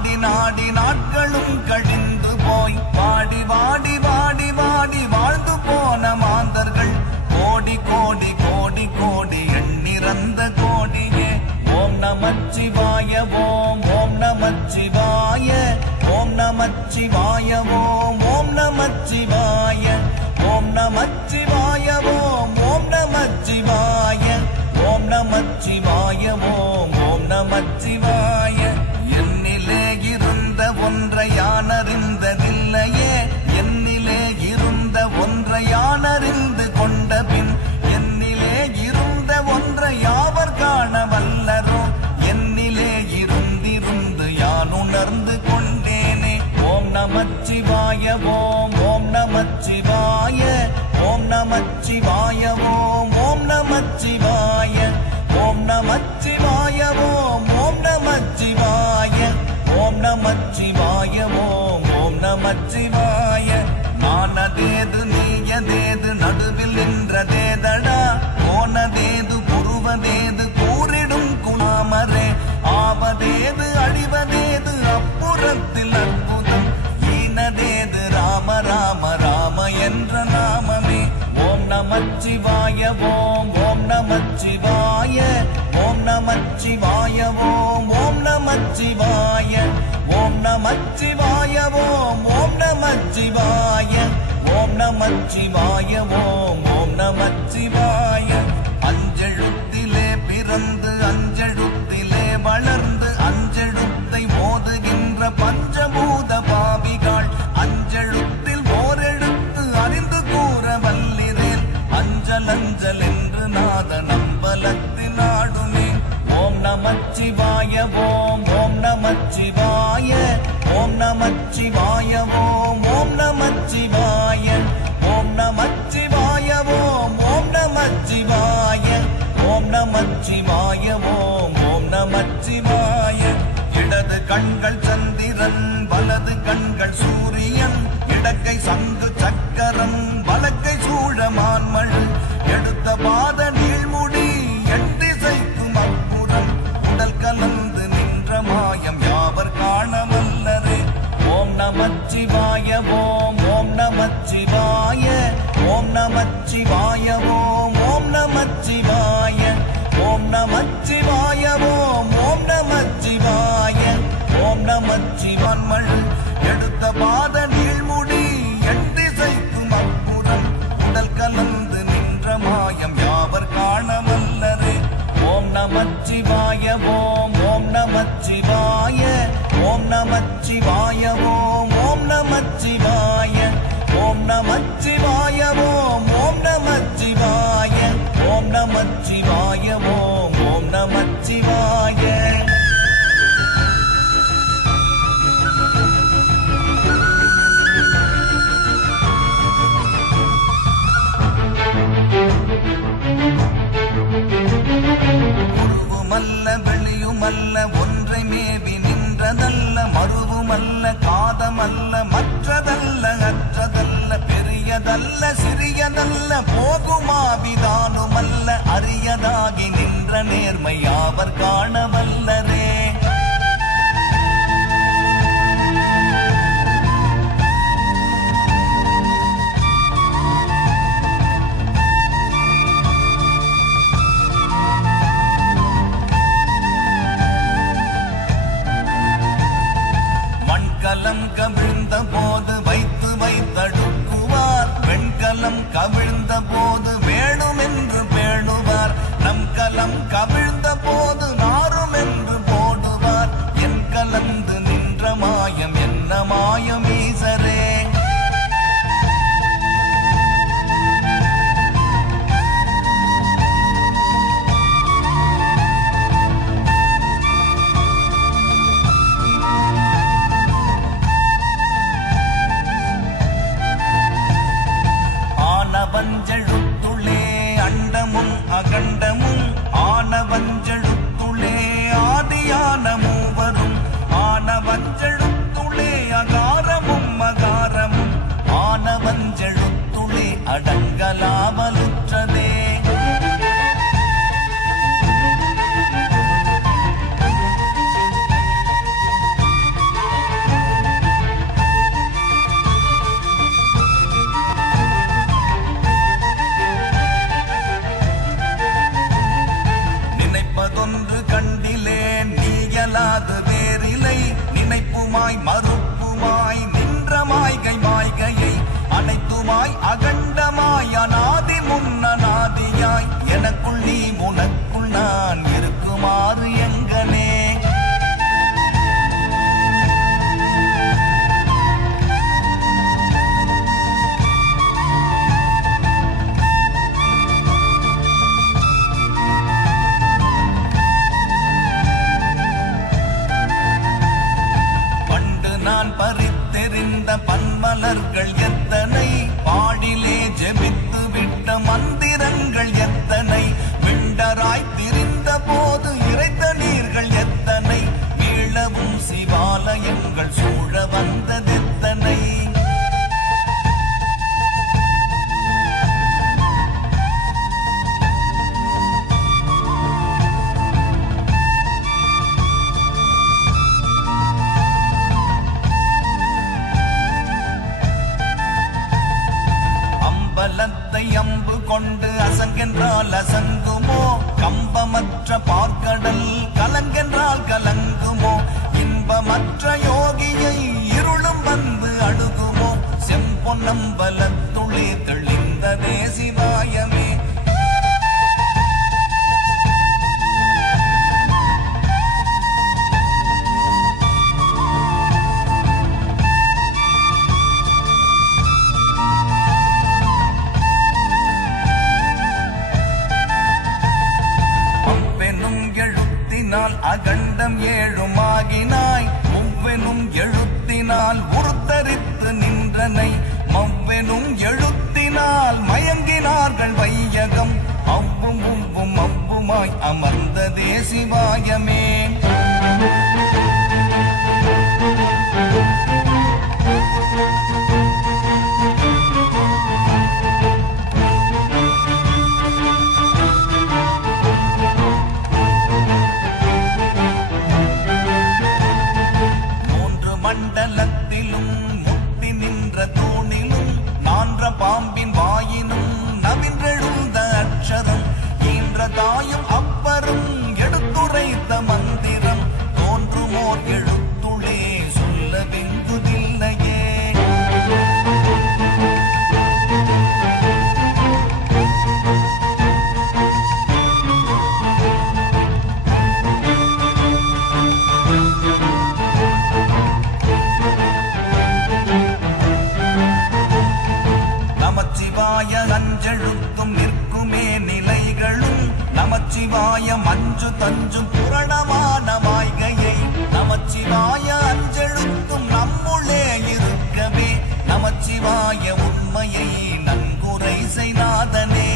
நாடி நாடி நாட்களும் கழிந்து போய் வாடி வாடி வாடி வாடி வாழ்ந்து போன மாந்தர்கள் கோடி கோடி கோடி கோடி எண்ணிறந்த கோடியே. ஓம் நமச்சிவாய ஓம் ஓம் நமச்சிவாய ஓம் நமச்சிவாய ஓம் ஓம் நமச்சிவாய ஓம் நமச்சிவாய ஓம் ஓம் நமச்சிவாய ஓம் நமச்சிவாய ஓம் ஓம் நமச்சிவாய. என்னிலே இருந்த ஒன்றை யானறிந்ததில்லையே, என்னிலே இருந்த ஒன்றை யானறிந்து கொண்ட பின் என்னிலே இருந்த ஒன்றை யாவர் காண வல்லரோ. என்னிலே இருந்திருந்து யான் உணர்ந்து கொண்டேனே. ஓம் நமச்சிவாய ஓம் ஓம் நமச்சிவாய ஓம் நமச்சிவாய ஓம் ஓம் நமச்சிவாய ஓம் நமச்சிவாய ஓம் ஓம் நமச்சிவாய ஓம் நமச்சிவாய ஓம் ஓம் நமச்சிவாய. நானதேது நீயதேது நடுவில் நின்றதேதடா, போனதேது புருவதேது கூறிடும் குலாமரே. ஆவதேது அழிவதேது அப்புறத்தில் அற்புதம், ஈனதேது ராம ராம ராம என்ற நாமமே. ஓம் நமச்சிவாய ஓம் ஓம் நமச்சிவாய ஓம் நமச்சிவாய ஓம் ஓம் நமச்சிவாய ஓம் நமச்சிவாய ஓம் ஓம் நமச்சிவாய ஓம் நமச்சிவாய ஓம் ஓம் நமச்சிவாய. அஞ்செழுத்திலே பிறந்து அஞ்செழுத்திலே வளர்ந்து அஞ்செழுத்தை ஓதுகின்ற பஞ்சபூத பாவிகள் அஞ்செழுத்தில் ஓரெழுத்து அறிந்து கூற வல்லிரேன். அஞ்சல் அஞ்சல் என்று நாத நம்பலத்தின் ஆடுமே. ஓம் நமச்சிவாய ஓம் ஓம் நமச்சிவாய ஓம் நமச்சிவாய ஓம் ஓம் நமச்சிவாய ஓம் நமச்சிவாய ஓம் ஓம் நமச்சிவாய ஓம் நமச்சிவாய ஓம் ஓம் நமச்சிவாய. இடது கண்கள் சந்திரன் வலது கண்கள் சூரியன், இடக்கை சங்கு சக்கரம் வலக்கை சூழமான்மள், எடுத்த பாத நீழ்முடி என் திசைக்கும் அப்புறம், உடல் கலந்து நின்ற மாயம் யாவர் காணவல்லரே. ஓம் நமச்சிவாய ஓம் ஓம் நமச்சிவாய ஓம் நமச்சிவாய ஓம் ஓம் நமச்சிவாய ஓம் நமச்சிவாய ஓம் ஓம் நமச்சிவாய ஓம் நமச்சிவான்மள், எடுத்த பாத நீழ்முடி என் திசைக்கும் அப்புறம், உடல் கலந்து நின்ற மாயம் யாவர் காணவல்லரே. ஓம் நமச்சிவாய ஓம் ஓம் நமச்சிவாய ஓம் நமச்சிவாய ஓம் ஓம் நமச்சிவாய ஓம் நமச்சிவாய ஓம் ஓம் நமச்சிவாய ஓம் நமச்சிவாய ஓம் ஓம் நமச்சிவாய. உருவுமல்ல வெளியுமல்ல ஒன்றை மேவி நின்றதல்ல, மருவுமல்ல காதமல்ல மற்றதல்ல அற்றதல்ல, பெரியதல்ல சிறியதல்ல போகுமாவிதானுமல்ல, அரியதாகி நின்ற நேர்மை யாவர் காணவல்லரே. மண்கலம் கவிழ்ந்த போது வைத்து வைத்தடுக்குவார், வெண்கலம் கவிழ்ந்த போது வேணும் என்று பேணுவார், நம் கலம் கவிழ்ந்த போது நாரும் என்று போடுவார். என் கலந்து நின்ற மாயம் என்ன மாயம் ஈசரே. மேலுமாய் மறுப்புமாய் நின்ற மாய்கை மாய்கையை அனைத்துமாய் அகண்டமாய் அநாதி முன்னநாதியாய் எனக்குள் நீ உனக்குள் நான் இருக்குமாறு எங்கனே பறித்தெறிந்த பன்மலர்கள் எத்தனை பாடிலே ஜெபித்து விட்ட மந்திரங்கள் எத்தனை விண்டராய் திரிந்த போது இறைத்த நீர்கள் எத்தனை மீளவும் சிவாலயங்கள் சூழ வந்ததெத்தனை பலத்தை அம்பு கொண்டு அசங்கென்றால் அசங்குமோ கம்பமற்ற பார்க்கடல் கலங்கென்றால் கலங்குமோ இன்பமற்ற யோகியை இருளும் வந்து அணுகுமோ செம்பொன்னம்பலத்துளே தெளிந்ததே சிவாயமே அகண்டம் ஏழுமாகினாய் முவ்வெனும் எழுத்தினால் உருத்தரித்து நின்றனை மவ்வெனும் எழுத்தினால் மயங்கினார்கள் வையகம் அவ்வும் உவ்வும் அவ்வுமாய் அமர்ந்ததே சிவாயமே மண்டலத்திலும் முட்டி நின்ற தூணிலும் நான்ற பாம்பின் வாயினும் நவின்றெழுந்த அக்ஷரம் ஈன்ற தாயும் அப்பரும் எடுத்துரைத்த மந்திரம் தோன்றுமோர் எழுத்துளே சொல்ல விங்குதில்லையே நமச்சிவாய அஞ்செழுத்தும் நிற்குமே நிலைகளும் நமச்சிவாய மஞ்சு தஞ்சும் புரணமான மாய்கையை நமச்சிவாய அஞ்செழுத்தும் நம்முள்ளே இருக்கவே நமச்சிவாய உண்மையை நன்குரை செய்நாதனே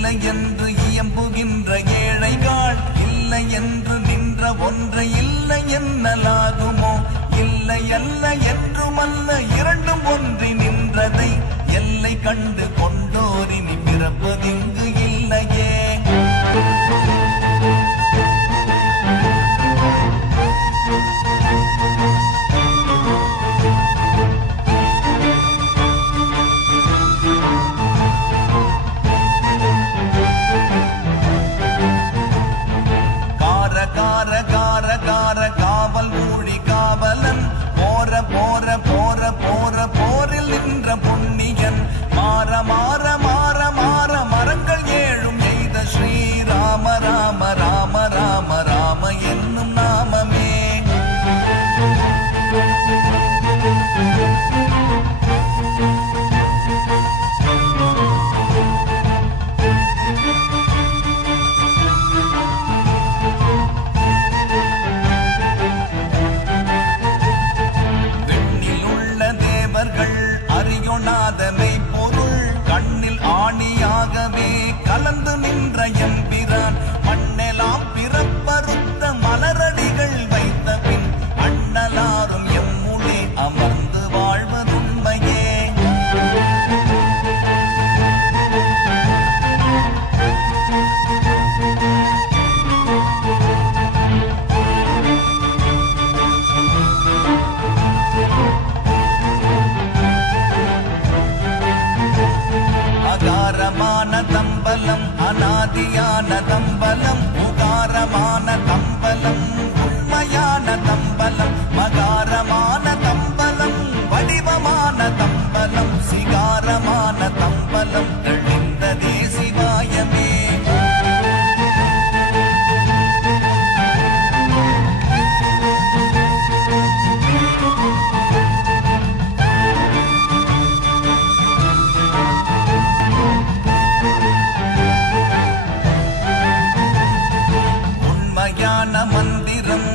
இல்லை என்று இயம்புகின்ற ஏழைகள் இல்லை என்று நின்ற ஒன்றை இல்லை என்னலாகுமோ இல்லை அல்ல என்றுமல்ல இரண்டும் ஒன்றி நின்றதை எல்லை கண்டு கொண்டோரினி பிறப்பதிங்கு இல்லையே காவல் ஊழி காவலன் போற போற போற போற போரில் நின்ற புண்ணியன் மாற மாற மாற மாற மரங்கள் ஏழும் எய்த ஸ்ரீராம ராம ராம ராம ராம என்னும் நாமமே ஆதியான தம்பலம் உகாரமான தம்பலம் உண்மையான தம்பலம் மகாரமான தம்பலம் வடிவமான தம்பலம் சிகாரமான தம்பலம் தெளிந்ததே சிவாயமே. உண்மையான மந்திரம்